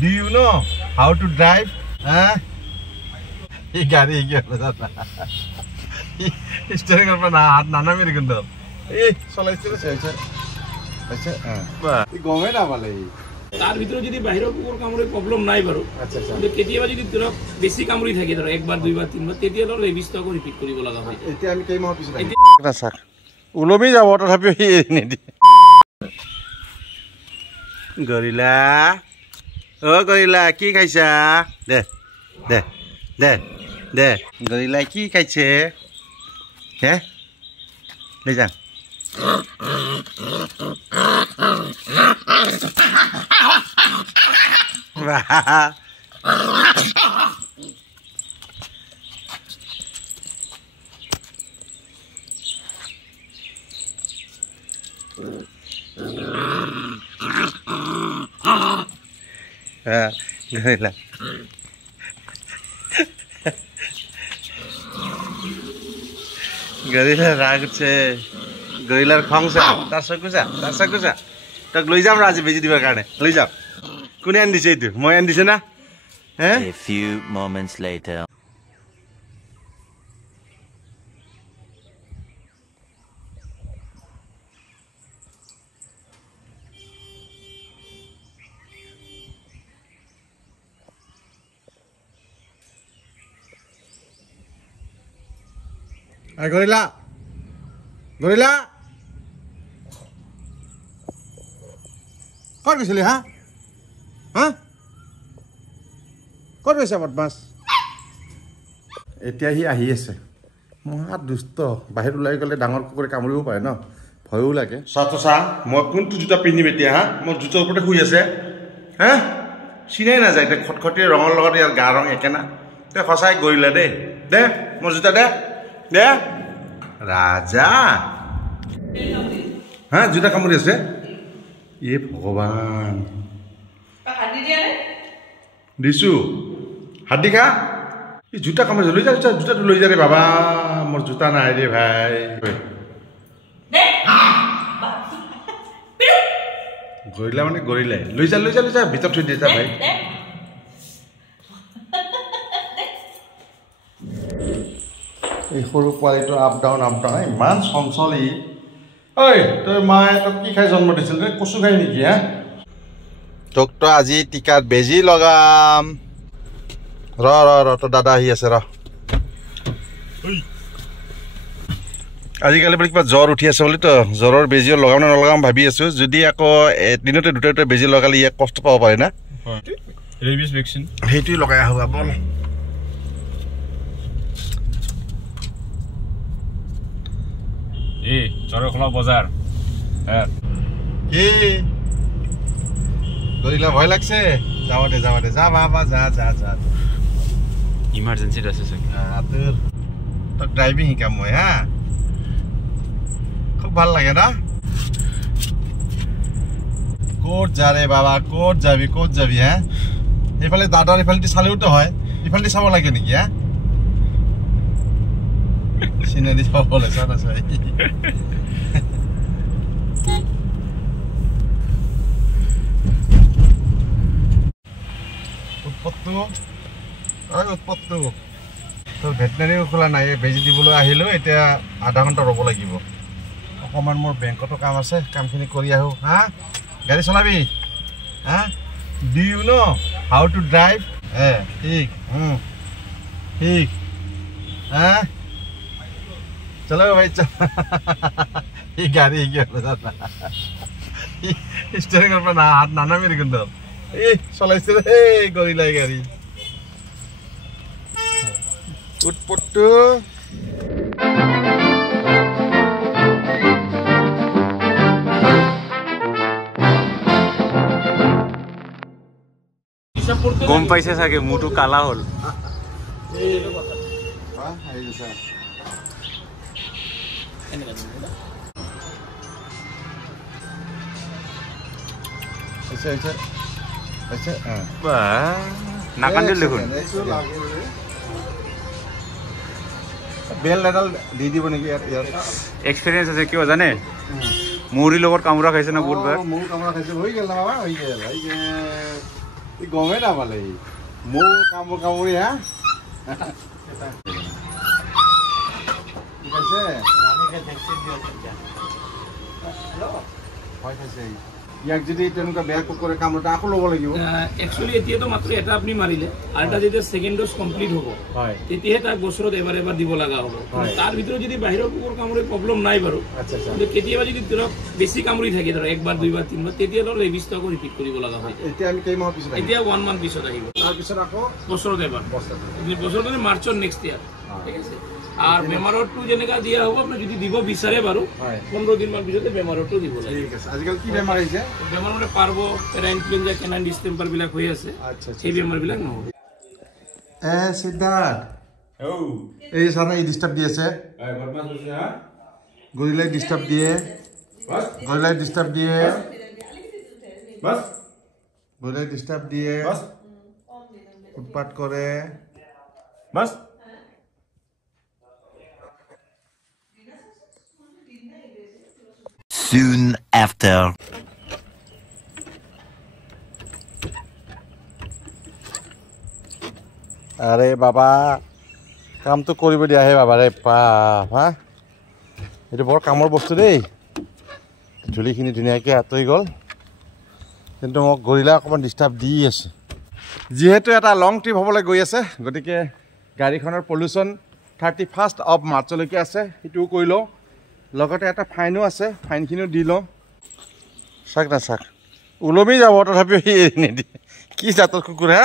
Do you know how to drive? Huh? He gari he gari. Steering up na hat nana mere gundo. Eh, solai sila sila. Acha. Bah. He gome na bale. তার ভিতরে যদি বাইরের কুকুর কামড়ে problem নাই বারো আচ্ছা আচ্ছা কিন্তু কেতিয়াবা যদি তোর বেশি কামড়ি থাকে ধর একবার দুইবার তিনবার তেতিয়া ধর এই বিস্তক রিপিট কৰিব লাগা হয় এতিয়া আমি কেই মাহ পিছত না স্যার উলমি যাব তথাপি নিদি গরিলা ও গরিলা কি খাইছা দে দে দে দে গরিলা কি খাইছে হে লৈ যা Gorilla. Gorilla রাগছে গরিলার খংসা তার সকুসা তাক লৈ যাম রাজি বেজি দিবার কারণে লৈ যাও কোনে আন দিছে এইটো মই আন দিছে না হ্যাঁ A few moments later Gorilla. Gorilla. Kau ke sini ha? Ha? Kau bisa buat mas? Etia hi ahi ase. Mohat dusto. Bahir ulai gale dangor kukure kamuribo pare no. Bhoyo lage. Sato sa, moi kuntu juta pinni betia ha? Mor juta upote hui ase. Ha? Sinai na jai te khotkhoti rongor logot yar ga rong eke na. Te khosai gorilla de. De, mor juta de. দে রাজা হ্যাঁ জুতা কামড়ি আছে এ ভগবান দিছু হাত খা এই জুতা কামড়ি লৈ যা জুতাটো লৈ যা রে বাবা মোর জুতা নাই রে ভাই গরিলা মানে গরিলাই লৈ যা ভিতর থৈ দিয়ে যা ভাই এই সৰু পোৱালিটো আপ ডাউন ইমান চঞ্চলি ঐ তোৰ মায়ে তোক কি খাই জন্ম দিছিল ৰে কচু খাই নেকি হা তোক তো আজি টিকাত বেজি লগাম ৰ তোৰ দাদা আহি আছে ৰ আজিকালি বোলে কিবা জ্বৰ উঠি আছে বুলি তো জ্বৰৰ বেজিও লগাম নে নলগাম ভাবি আছো যদি আকৌ দিনতে দুটা বেজি লগালে ইয়াক কষ্ট পাব পাৰে না ৰেবিছ ভেকচিন সেইটোৱে লগাই আহো বল এ চরখলা বাজার হ্যাঁ কি গরিলা ভয় লাগছে যাও দে যা বাবা যা ইমার্জেন্সি আছে স্যার তোর তো ড্রাইভিং শিকাম মই হ্যাঁ খুব ভাল লাগে না কোট যা রে বাবা কোট যাবি হ্যাঁ এইফালে দাদার এইফালে চালেও তো হয় এইফালে চাব লাগে নেকি হ্যাঁ সিনারি চাব বলে সারা চাই উৎপত্তু তোর ভেটেনারিও খোলা নাই বেজি দিবলৈ আহিলো এতিয়া আধা ঘণ্টা ৰ'ব লাগিব অকমান মোৰ বেংকতো কাম আছে কামখিনি কৰি আহো হা গাড়ী চলাবি হা do you know how to drive ঠিক হা চলো ভাই এই গাড়ি স্টিয়ারিং এর উপর না হাত নানা মেরে কিন্তু এই চলাইছে রে গরিলাই গাড়ি উটপট্টু গম পাইছে চাগে মুটো কালা হল নাকান্দিল দেখুন বেল এডাল দি দিব নেকি এক্সপিৰিয়েঞ্চ আছে কিয় জানে মুড়িৰ লগত কামুৰা খাইছে না বুধবাৰ মোৰ কামুৰা খাইছে হৈ গেল না বাবা হৈ গেল গমে নাপালে মোৰ কামুৰি হা ঠিক আছে ভয় খাইছে ইয়াক যদি তেনেকুৱা বেয়া কুকুৰে কামুৰে আকৌ ল'ব লাগিব একচুৱেলি এতিয়াতো মাত্ৰ এটা আপুনি মাৰিলে আৰু এটা যেতিয়া ছেকেণ্ড ড'জ কমপ্লিট হ'ব তেতিয়াহে তাক বছৰত এবাৰ দিব লগা হ'ব তাৰ ভিতৰত যদি বাহিৰৰ কুকুৰ কামুৰে প্ৰব্লেম নাই বাৰু কিন্তু কেতিয়াবা যদি ধৰক বেছি কামুৰি থাকে ধৰক একবাৰ দুইবাৰ তিনিবাৰ তেতিয়া ধৰক ৰেবিছটো আকৌ ৰিপিট কৰিব লগা হয় এতিয়া আমি কেইমাহৰ পিছত এতিয়া 1 মান্থ পিছত আহিব তাৰপিছত আকৌ বছৰত এবাৰ বছৰত মানে মাৰ্চৰ নেক্সট ইয়াৰ ঠিক আছে আৰ বেমাৰটো যেনেকা দিয়া হ'ব আপনি যদি দিব বিচাৰে বাৰু 15 দিন মান পিছতে বেমাৰটো দিব লাগে ঠিক আছে আজিকাল কি বেমাৰ আহিছে বেমাৰ মানে পাৰবো পেৰাইনফ্লুয়েঞ্জা কেনাইন ডিস্টেম্পাৰ বিলাক হৈ আছে আচ্ছা এই বেমাৰ বিলাক নহব সিদ্ধাৰ্থ এই সামনে ডিস্টার্ব দি আছে বদমাছ হৈছে হা গরিলাই ডিস্টার্ব দিয়ে বাস গরিলাই ডিস্টার্ব দিয়ে বাস গরিলাই ডিস্টার্ব দিয়ে বাস উৎপাত করে বাস Soon after. আরে বাবা কামটো কৰিব দিয়া হে বাবা ৰে বাপ হা এইটো বৰ কামৰ বস্তু দেই ধূলিখিনি ধুনীয়াকৈ আঁতৰি গ'ল কিন্তু মোক গৰিলা অকণমান ডিষ্টাৰ্ব দি আছে যিহেতু এটা লং ট্ৰিপ হ'বলৈ গৈ আছে গতিকে গাড়ীখনৰ পলিউশ্যন 31st of মাৰ্চলৈকে আছে সেইটোও কৰি লওঁ লগতে এটা ফাইনো আছে ফাইনখিনিও দি লওঁ চাক না চাক ওলমি যাব তথাপিও সি এৰি নিদিয়ে কি জাতৰ কুকুৰ হা